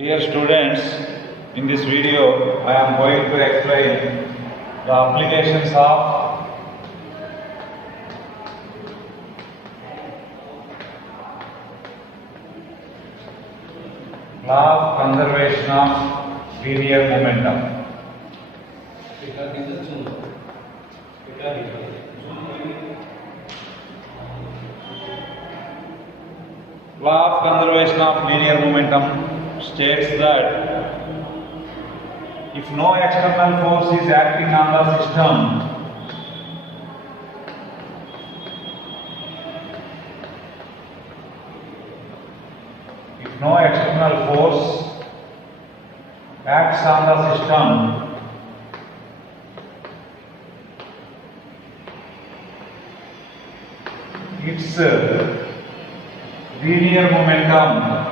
Dear students, in this video I am going to explain the applications of law of conservation of linear momentum. Law of conservation of linear momentum states that if no external force is acting on the system, if no external force acts on the system, its linear momentum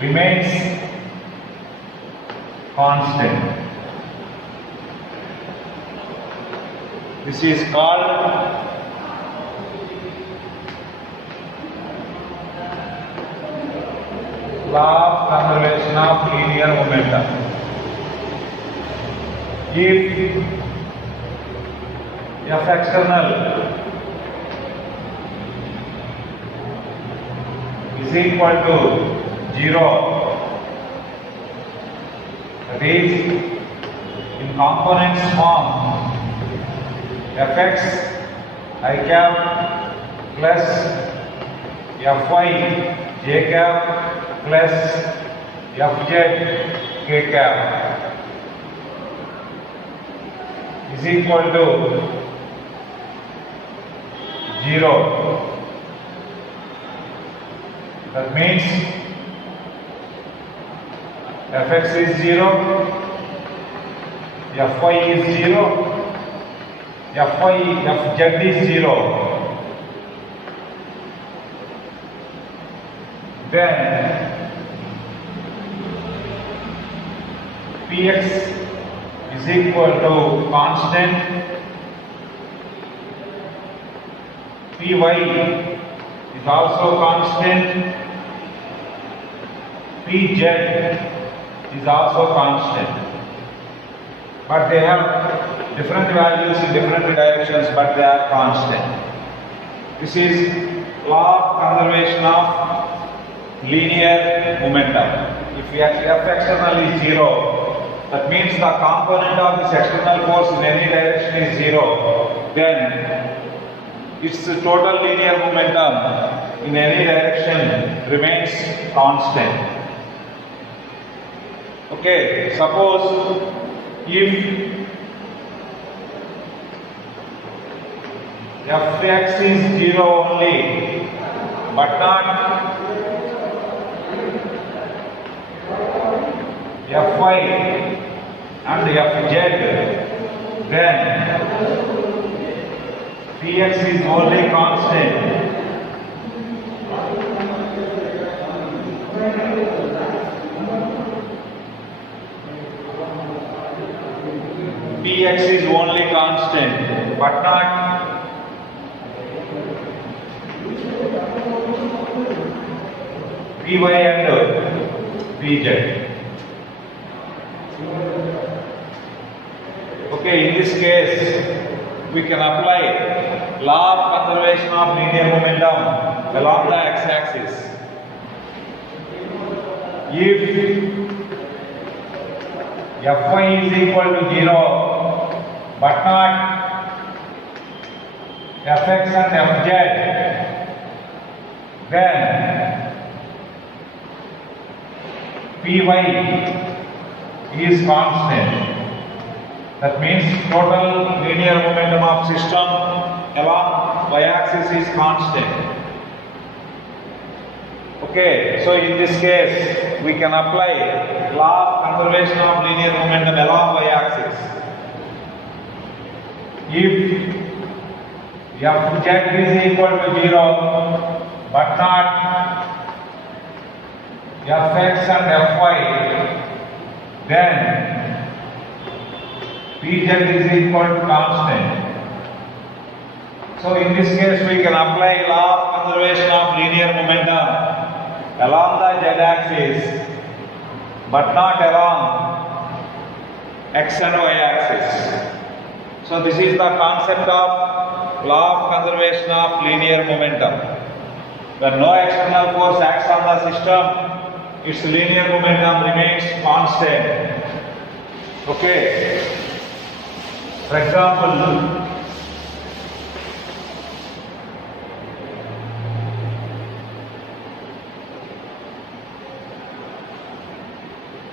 remains constant. This is called law of conservation of linear momentum. If F external is equal to 0, that is, in components form, Fx I cap plus Fy j cap plus Fz k cap is equal to 0. That means Fx is 0, Fy is 0, Fz is 0. Then Px is equal to constant, Py is also constant, Pz is also constant, but they have different values in different directions, but they are constant. This is law of conservation of linear momentum. If F external is 0, that means the component of this external force in any direction is 0, then its total linear momentum in any direction remains constant. Okay, suppose if Fx is 0 only, but not Fy and Fz, then Px is only constant. Px is only constant, but not Py and Pz. Okay, in this case, we can apply law of conservation of linear momentum along the x-axis. If Fy is equal to 0, but not Fx and Fz, then Py is constant. That means total linear momentum of system along y-axis is constant. Okay, so in this case we can apply law of conservation of linear momentum along y-axis. If Fz is equal to 0, but not Fx and Fy, then Pz is equal to constant. So in this case we can apply law of conservation of linear along the z-axis, but not along x and y axis. So this is the concept of law of conservation of linear momentum. When no external force acts on the system, its linear momentum remains constant. Okay. For example,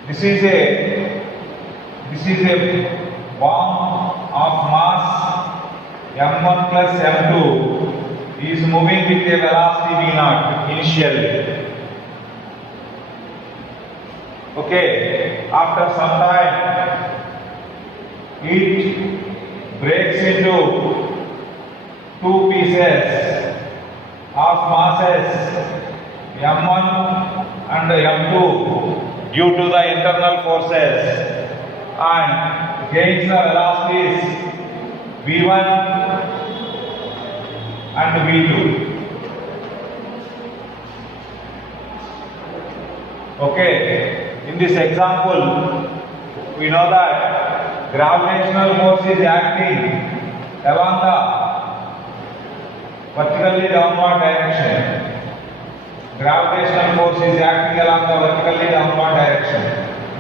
this is a bomb of mass m1 plus m2 is moving with a velocity v0 initially. Okay, after some time it breaks into two pieces of masses m1 and m2 due to the internal forces and gains the velocities v1 and v2. Okay, in this example, we know that gravitational force is acting along the vertically downward direction. Gravitational force is acting along the vertically downward direction.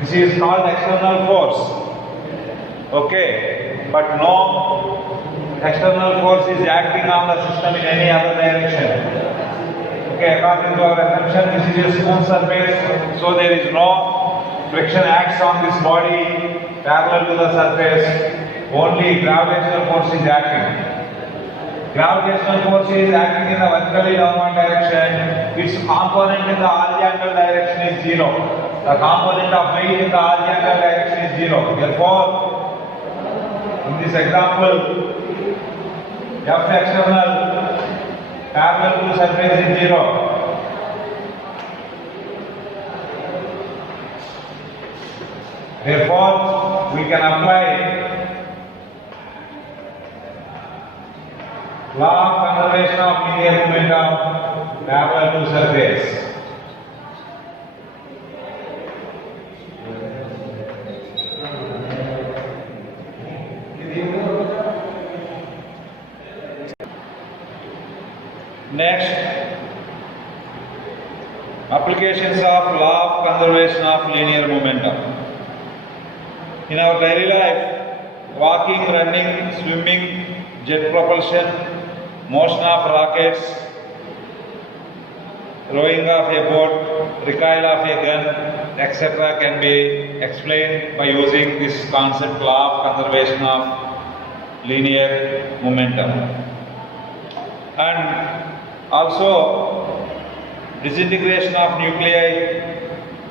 This is called external force. Okay, but no external force is acting on the system in any other direction. Okay, according to our assumption, this is a smooth surface, so there is no friction acts on this body parallel to the surface. Only gravitational force is acting. Gravitational force is acting in the vertically downward direction. Its component in the horizontal direction is zero. The component of weight in the horizontal direction is zero. Therefore, in this example, F external parallel to surface is zero. Therefore, we can apply law of conservation of linear momentum parallel to surface. Next, applications of law of conservation of linear momentum. In our daily life, walking, running, swimming, jet propulsion, motion of rockets, rowing of a boat, recoil of a gun, etc. can be explained by using this concept law of conservation of linear momentum. And also, disintegration of nuclei,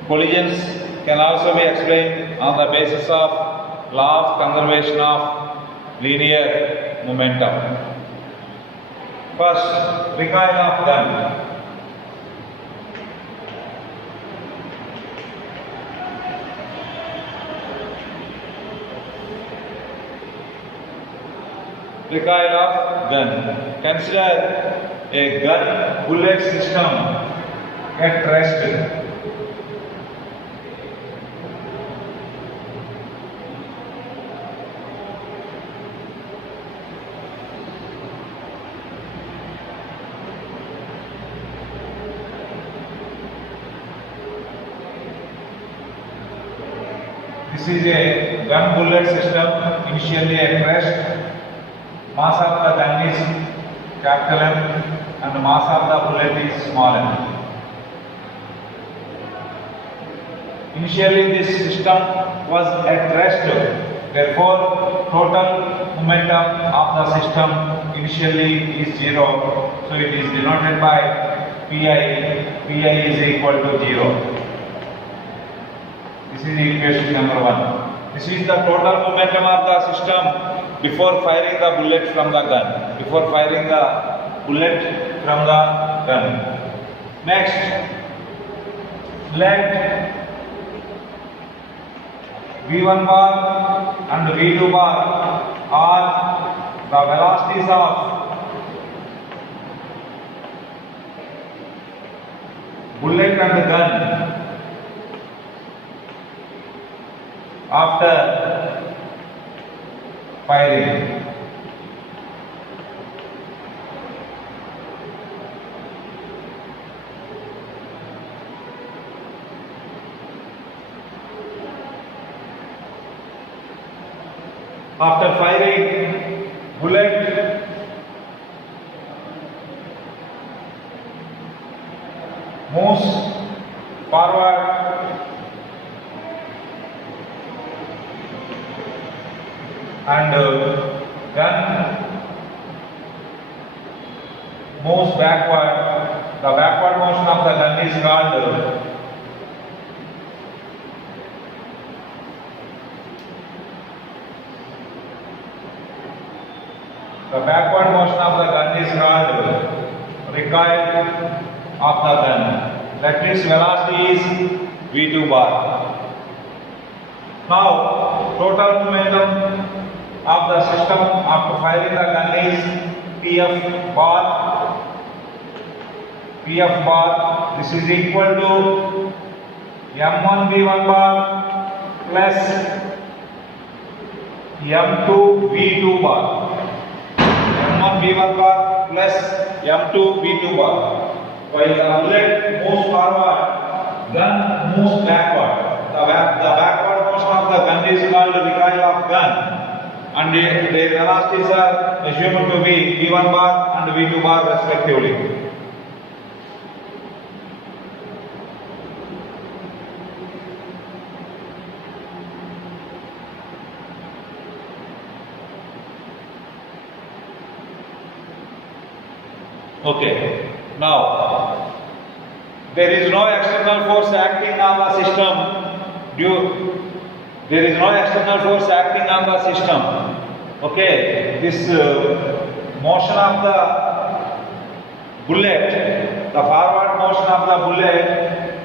collisions can also be explained on the basis of law of conservation of linear momentum. First, recoil of gun. Recoil of gun. Consider a gun bullet system at rest. This is a gun bullet system initially at rest. Mass of the gun is capital M and the mass of the bullet is small m. Initially this system was at rest, therefore total momentum of the system initially is zero, so it is denoted by Pi. Pi is equal to 0. This is equation number 1. This is the total momentum of the system before firing the bullet from the gun. Before firing the bullet from the gun. Next, let V1 bar and V2 bar are the velocities of bullet and gun after firing. After firing, bullet moves forward and gun moves backward. The backward motion of the gun is called recoil of the gun. That means velocity is v2 bar. Now, total momentum of the system after firing the gun is Pf bar. Pf bar. This is equal to m1 v1 bar plus m2 v2 bar. m1 v1 bar plus m2 v2 bar. While the bullet moves forward, gun moves backward. The backward motion of the gun is called recoil of gun, and their velocities are assumed to be v1 bar and v2 bar respectively. Okay, now there is no external force acting on the system. There is no external force acting on the system. Okay, this motion of the bullet, the forward motion of the bullet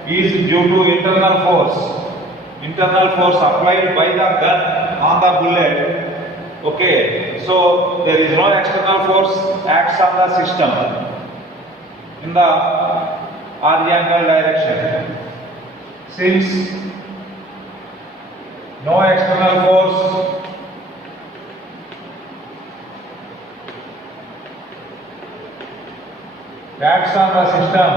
is due to internal force applied by the gun on the bullet. Okay, so there is no external force acts on the system in the horizontal direction. Since no external force acts on the system,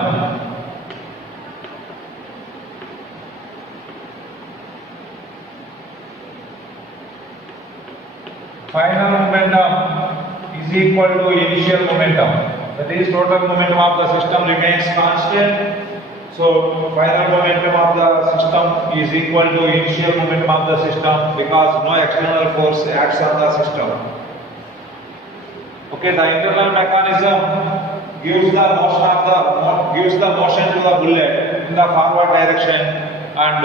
final momentum is equal to initial momentum. That is, total momentum of the system remains constant. So, final momentum of the system is equal to initial momentum of the system because no external force acts on the system. Okay, the internal mechanism gives the motion to the bullet in the forward direction and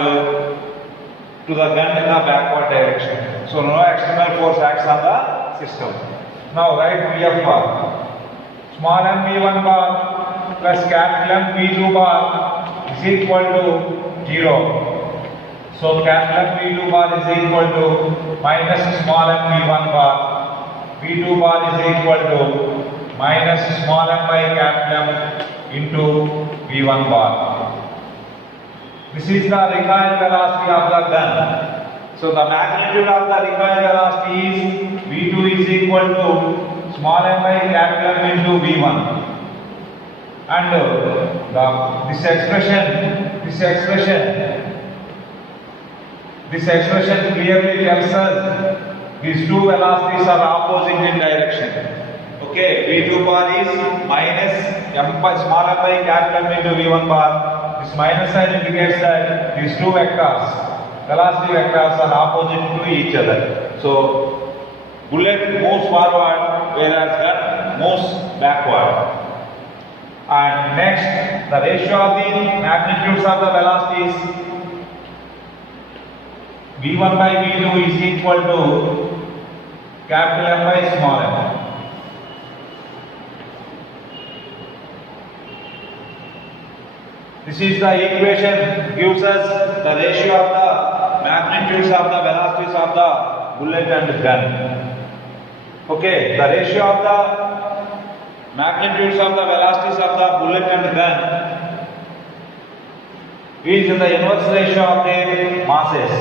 to the gun in the backward direction. So, no external force acts on the system. Now, write Pf bar. Small m v1 bar plus capital M v2 bar is equal to 0. So, capital M v2 bar is equal to minus small m v1 bar. v2 bar is equal to minus small m by capital M into v1 bar. This is the recoil velocity of the gun. So, the magnitude of the recoil velocity is v2 is equal to small m by capital M into v1, and this expression clearly tells us these two velocities are opposite in direction. Okay, v2 bar is minus m by small m by capital M into v1 bar. This minus sign indicates that these two vectors, velocity vectors, are opposite to each other. So, bullet moves forward whereas gun moves backward. And next, the ratio of the magnitudes of the velocities v1 by v2 is equal to capital M by small m. This is the equation gives us the ratio of the magnitudes of the velocities of the bullet and gun. Okay, the ratio of the magnitudes of the velocities of the bullet and gun is the inverse ratio of the masses.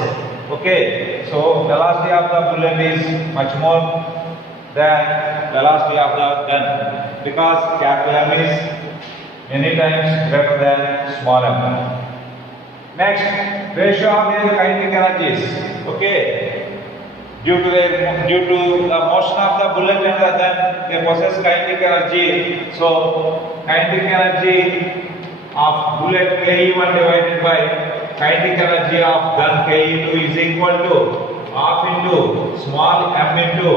Okay, so velocity of the bullet is much more than velocity of the gun because capital M is many times greater than small m. Next, ratio of their kinetic energies. Okay, due to the motion of the bullet and the gun, they possess kinetic energy. So kinetic energy of bullet Ke1 divided by kinetic energy of gun Ke2 is equal to half into small m into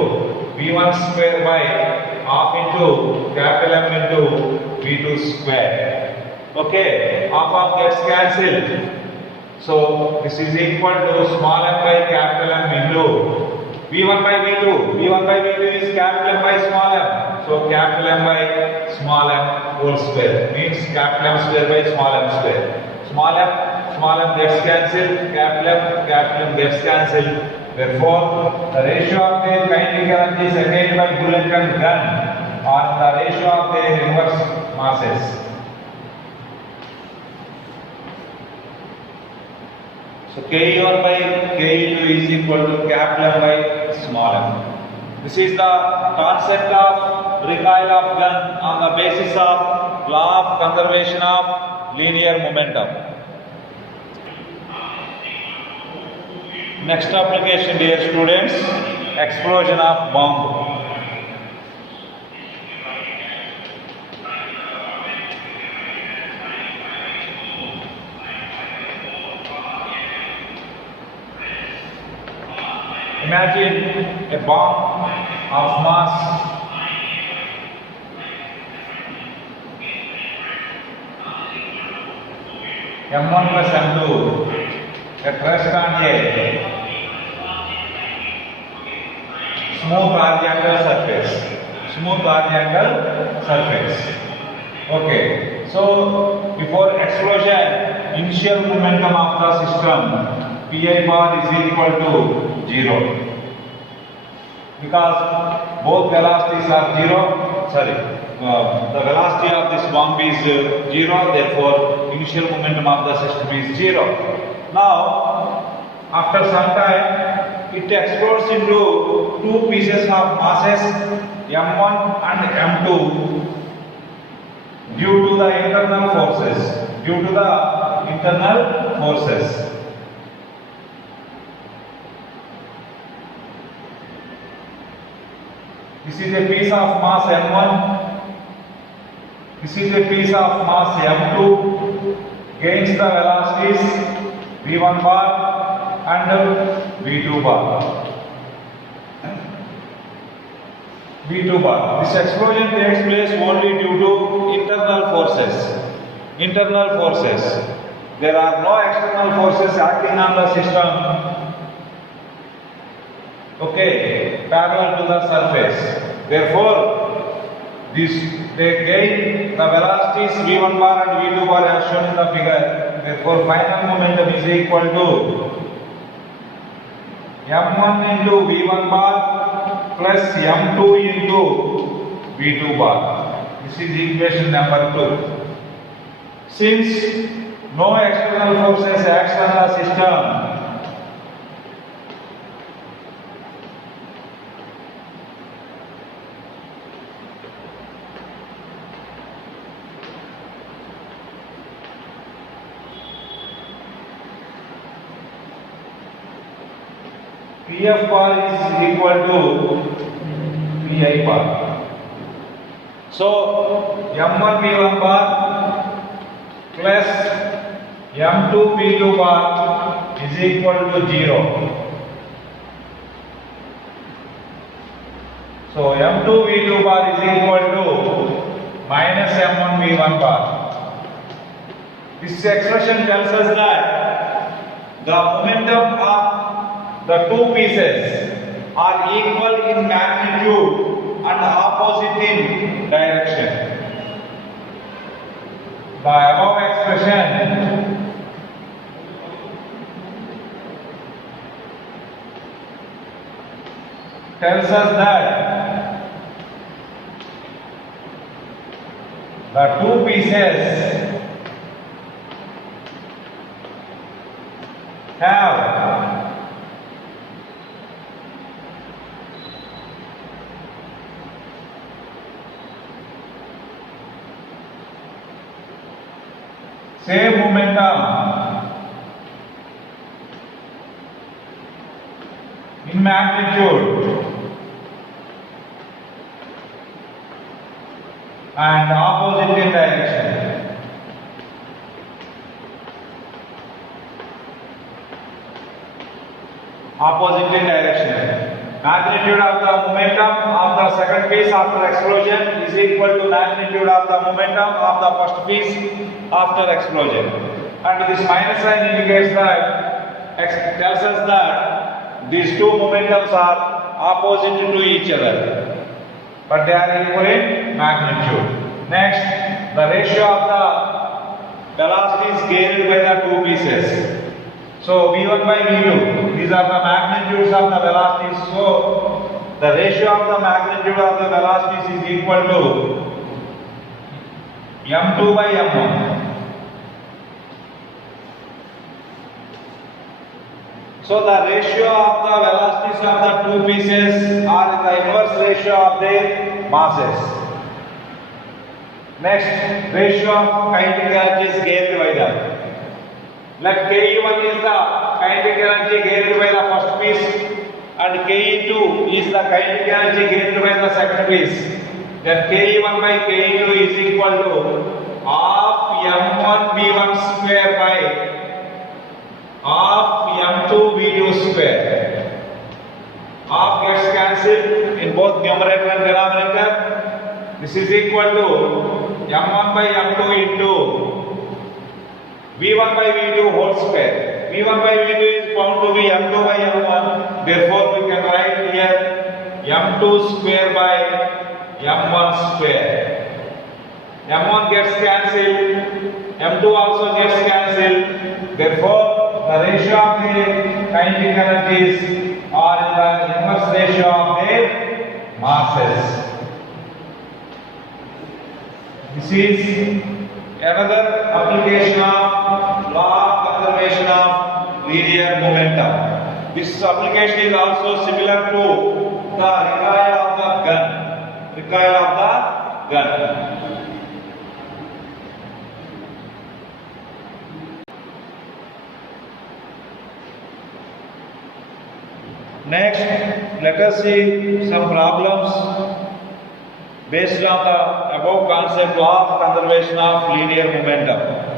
V1 square by half into capital M into V2 square. Okay, half gets cancelled. So this is equal to small m by capital M into V1 by V2. V1 by V2 is capital M by small m. So capital M by small m whole square means capital M square by small m square. Small m gets cancelled, capital M gets cancelled. Therefore, the ratio of their kinetic energies attained by bullet and gun are the ratio of their inverse masses. So Ke1 by Ke2 is equal to capital M by small m. This is the concept of recoil of gun on the basis of law of conservation of linear momentum. Next application, dear students, explosion of bomb. Imagine a bomb of mass m1 plus m2 at rest on a smooth horizontal surface. Okay, so before explosion, initial momentum of the system Pi bar is equal to 0 because both velocities are 0. The velocity of this bomb is 0, therefore initial momentum of the system is 0. Now, after some time, it explodes into two pieces of masses m1 and m2 due to the internal forces. This is a piece of mass m1. This is a piece of mass m2 gains the velocities v1 bar and v2 bar. This explosion takes place only due to internal forces. There are no external forces acting on the system. Okay, parallel to the surface. Therefore, they gain the velocities v1 bar and v2 bar as shown in the figure. Therefore, final momentum is equal to m1 into v1 bar plus m2 into v2 bar. This is equation number 2. Since no external forces acts on the system, Pf bar is equal to Pi bar. So m1 v1 bar plus m2 v2 bar is equal to 0. So m2 v2 bar is equal to minus m1 v1 bar. This expression tells us that the momentum of the two pieces are equal in magnitude and opposite in direction. The above expression tells us that the two pieces have same momentum in magnitude and opposite in direction. Opposite in direction. Magnitude of the momentum of the second piece after explosion is equal to magnitude of the momentum of the first piece after explosion. And this minus sign indicates that, tells us that these two momentums are opposite to each other, but they are equal in magnitude. Next, the ratio of the velocities gained by the two pieces. So V1 by V2, these are the magnitudes of the velocities. So the ratio of the magnitude of the velocities is equal to m2 by m1. So the ratio of the velocities of the two pieces are the inverse ratio of their masses. Next, ratio of kinetic energies gained by them. Let Ke1 is the kinetic energy gained by the first piece and Ke2 is the kinetic energy gained by the second piece. Then Ke1 by Ke2 is equal to half m1 v1 square by half m2 v2 square. Half gets cancelled in both numerator and denominator. This is equal to m1 by m2 into V1 by V2 whole square. V1 by V2 is found to be M2 by M1. Therefore, we can write here M2 square by M1 square. M1 gets cancelled. M2 also gets cancelled. Therefore, the ratio of the kinetic energies are in the inverse ratio of their masses. This is another application of law of conservation of linear momentum. This application is also similar to the recoil of the gun. Recoil of the gun. Next, let us see some problems based on the above concept of conservation of linear momentum.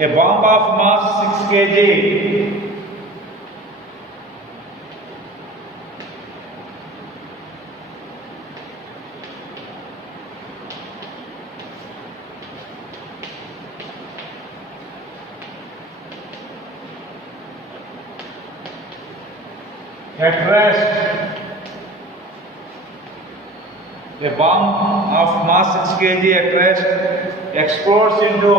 A bomb of mass 6 kg at rest. A bomb of mass 6 kg at rest explodes into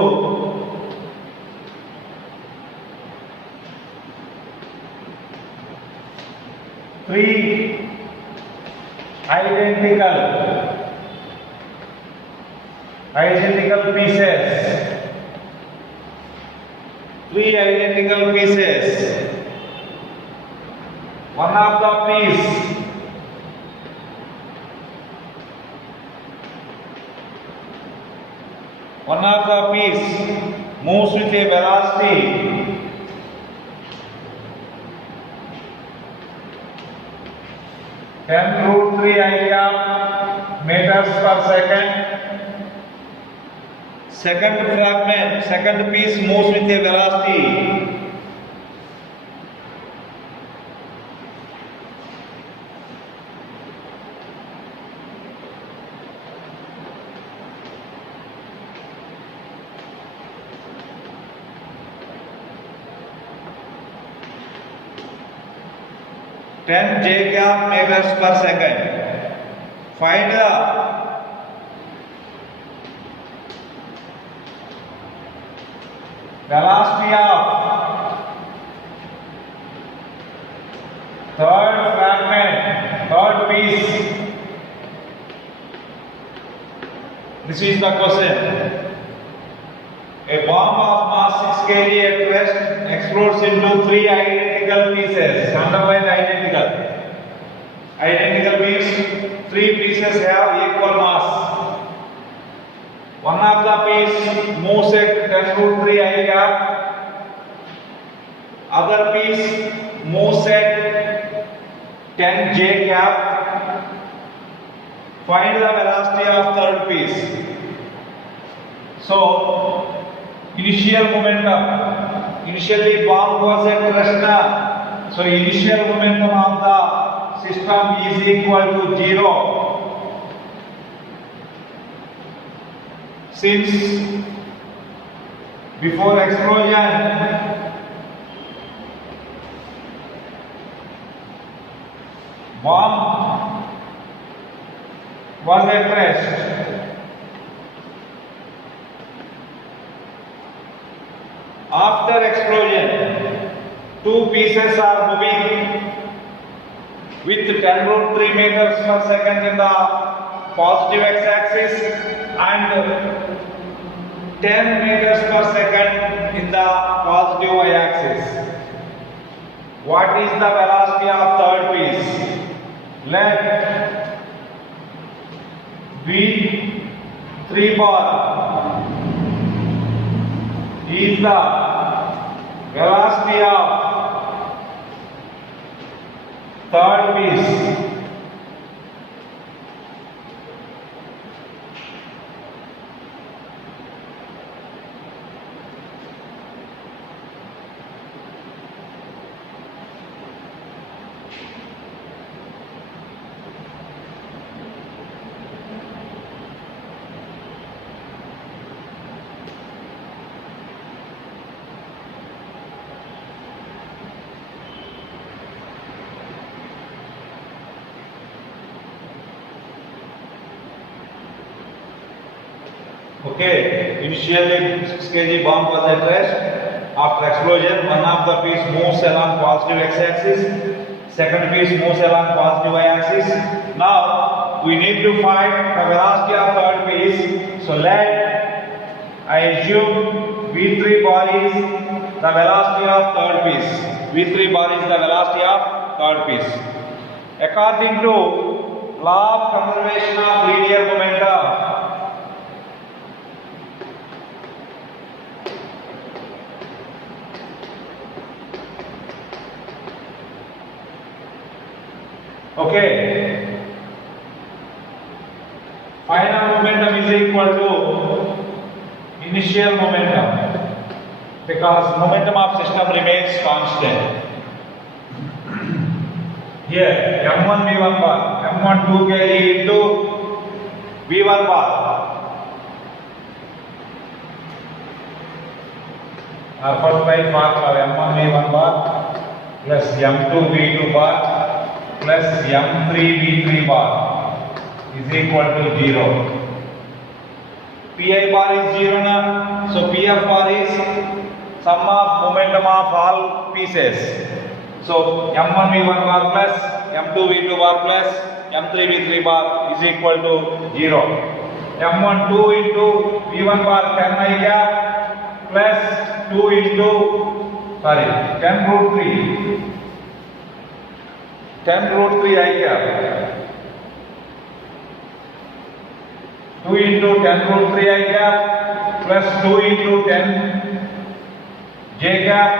three identical pieces. Three identical pieces. One of the piece moves with a velocity 10√3 IR meters per second. Second piece moves with a velocity 10 J meters per second. Find the velocity of third piece This is the question. A bomb of mass 6 kg at rest explodes into 3 identical pieces. Underline identical. Identical means 3 pieces have equal mass. One of the piece moves at 10√3 I cap. Other piece moves at 10 J cap. Find the velocity of third piece. So, initial momentum. Initially bomb was at rest. So, initial momentum of the system is equal to 0. Since before explosion, bomb was at rest. After explosion, 2 pieces are moving with 10√3 meters per second in the positive x-axis and 10 meters per second in the positive y-axis. What is the velocity of third piece? Let V3 bar is the velocity of third piece. Okay, initially 6 kg bomb was at rest. After explosion, one of the piece moves along positive x-axis, second piece moves along positive y-axis. Now we need to find the velocity of third piece. So let I assume V3 bar is the velocity of third piece. V3 bar is the velocity of third piece. According to law of conservation of linear momentum, okay, final momentum is equal to initial momentum because momentum of system remains constant. Here M1 V1 bar, M1 2 kg into V1 bar. First by formula M1 V1 bar plus M2 V2 bar plus M3 V3 bar is equal to 0. Pi bar is 0 na, so Pf bar is sum of momentum of all pieces. So M1 V1 bar plus M2 V2 bar plus M3 V3 bar is equal to 0. M1 2 into V1 bar 10 I gap plus 2 into 10√3 I gap 2 into 10√3 I gap plus 2 into 10 J gap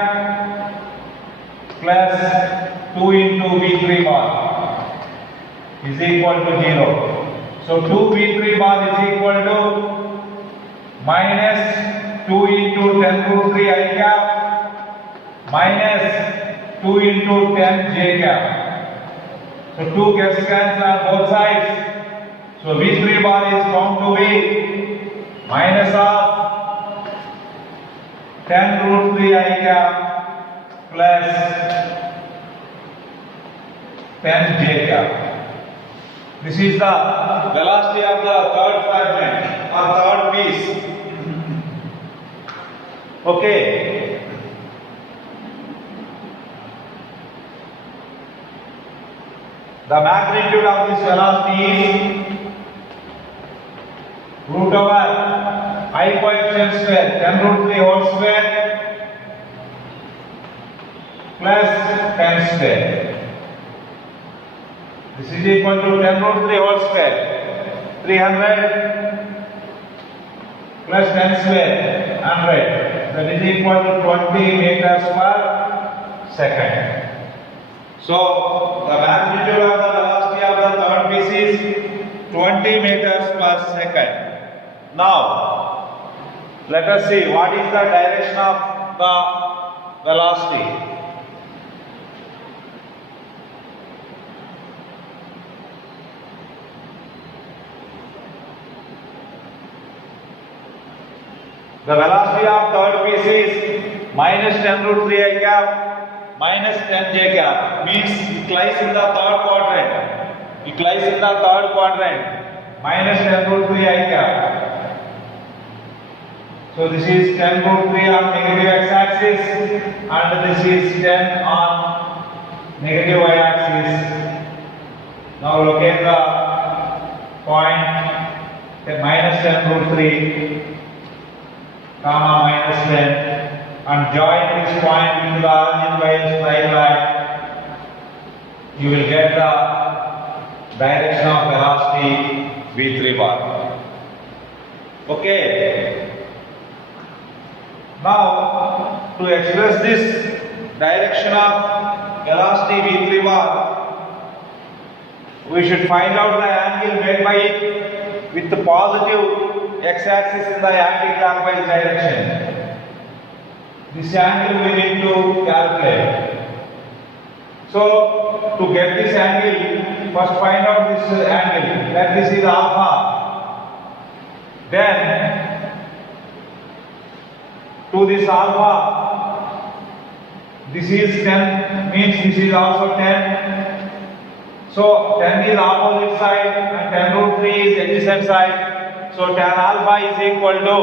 plus 2 into V3 bar is equal to 0. So 2 V3 bar is equal to minus 2 into 10√3 I gap minus 2 into 10 J gap. So 2 gets cancelled on both sides. So V3 bar is found to be minus of 10√3 I gap plus 10 J gap. This is the velocity of the third fragment or third piece. Okay. The magnitude of this velocity is root over I coefficient square 10 root 3 whole square plus 10 square. This is equal to 10 root 3 whole square 300 plus 10 square 100, that is equal to 20 meters per second. So the magnitude of the velocity of the third piece is 20 meters per second. Now let us see what is the direction of the velocity. The velocity of third piece is minus 10 root 3 I cap minus 10 j cap, means it lies in the third quadrant. It lies in the third quadrant. Minus 10 root 3 I cap. So this is 10 root 3 on negative x-axis and this is 10 on negative y-axis. Now locate the point minus 10 root 3 comma minus 10 and join this point into the origin by a straight line. You will get the direction of velocity v3 bar. Okay. Now to express this direction of velocity v3 bar, we should find out the angle made by it with the positive x-axis in the anti-clockwise direction. This angle we need to calculate. So to get this angle, first find out this angle. That this is alpha. Then to this alpha, this is 10, means this is also 10. So 10 is opposite side and 10 root 3 is adjacent side. So tan alpha is equal to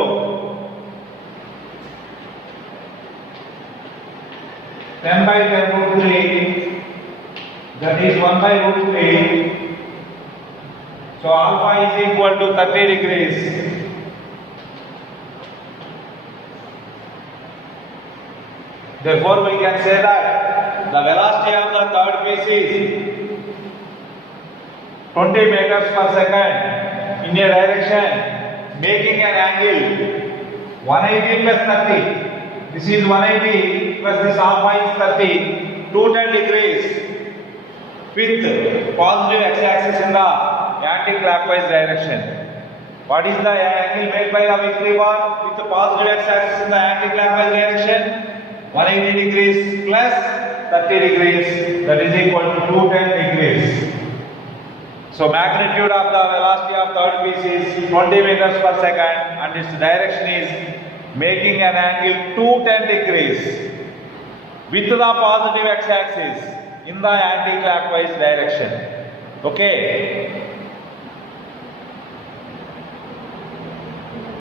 ten by 10 root 3, that is 1 by root 3. So alpha is equal to 30 degrees. Therefore we can say that the velocity of the third piece is 20 meters per second in a direction making an angle 180 plus 30. This is 180 plus this alpha is 30, 210 degrees with positive x-axis in the anti-clockwise direction. What is the angle made by the v3 bar with the positive x-axis in the anti-clockwise direction? 180 degrees plus 30 degrees, that is equal to 210 degrees. So magnitude of the velocity of third piece is 20 meters per second and its direction is making an angle 210 degrees with the positive x-axis in the anti-clockwise direction. Okay.